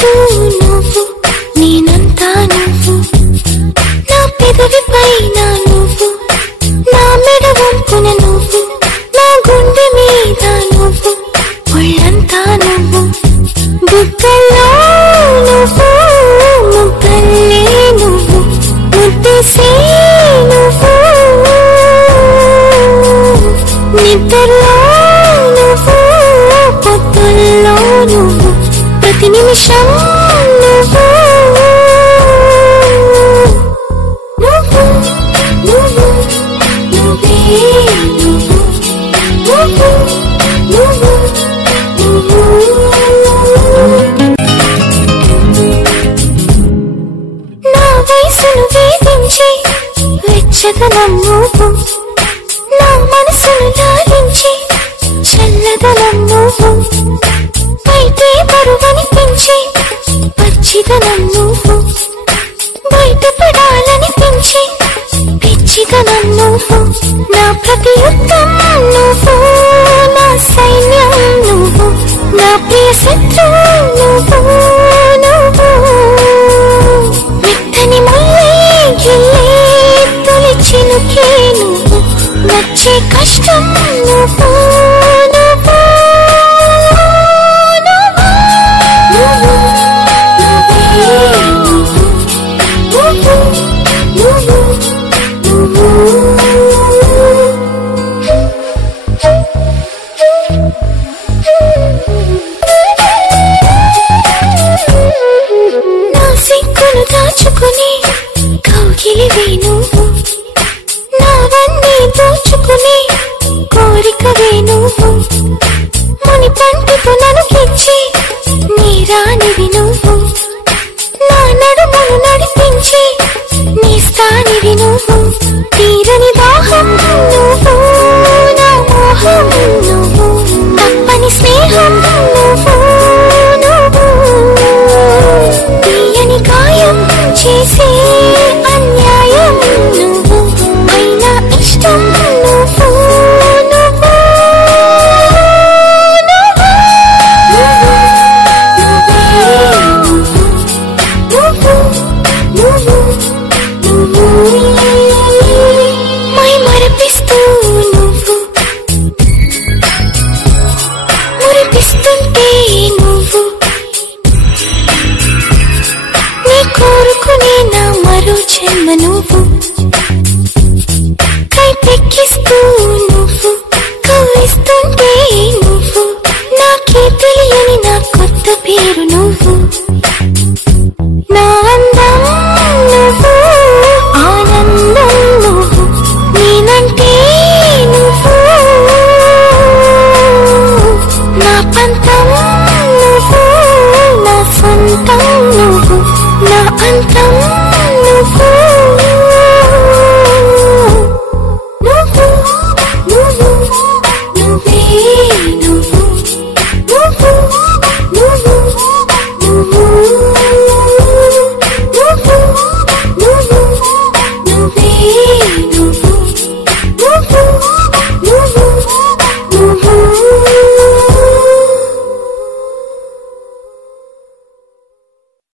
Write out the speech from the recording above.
చుట్టూ నువ్వు నేనంతా నువ్వు నా పెదవి పైన నువ్వు నా మెడ వంపున నువ్వు నా గుండె మీద నువ్వు ఒళ్ళంతా నువ్వు బుగ్గల్లో నువ్వు ముగ్గల్లే నువ్వు ముద్దేసే నువ్వు నిద్రలో నువ్వు పొద్దుల్లో నువ్వు ప్రతి నిమిషం నువ్వు నువ్వు నువ్వు నువ్వే నువ్వు నువ్వు నువ్వు నా వయసును వేధించి వెచ్చదనం నువ్వు నా మనసును లాలించి చల్లదనం నువ్వు బయటే బరువనిపించి పచ్చిదనం నువ్వు బయటపడాలనిపించి పిచ్చిదనం నువ్వు నా ప్రతి యుద్ధం నువ్వు నా సైన్యం నువ్వు నా ప్రియ శత్రువు నువ్వు నువ్వు మెత్తని ముల్లే గిల్లే తొలి చినుకే నువ్వు నచ్చే కష్టం నువ్వు నా సిగ్గును దాచుకుని కౌగిలివే నువ్వు నావన్నీ దోచుకుని కోరికవే నువ్వు ముని పంటకు ననుకిచ్చి నీ రానివి నువ్వు నా నడుమును నడిపించి నీ స్థానివి నువ్వు తీరని దాహం నువ్వు నా మోహం నువ్వు తప్పని స్నేహం నువ్వు నువ్వు తీయని గాయం చేసే అన్యాయం నువ్వు అయినా ఇష్టం నువ్వు నువ్వు మై మరపిస్తూ నువ్వు మురిపిస్తుంటే నువ్వు నీ కోరుకునే నా మరో జన్మ నువ్వు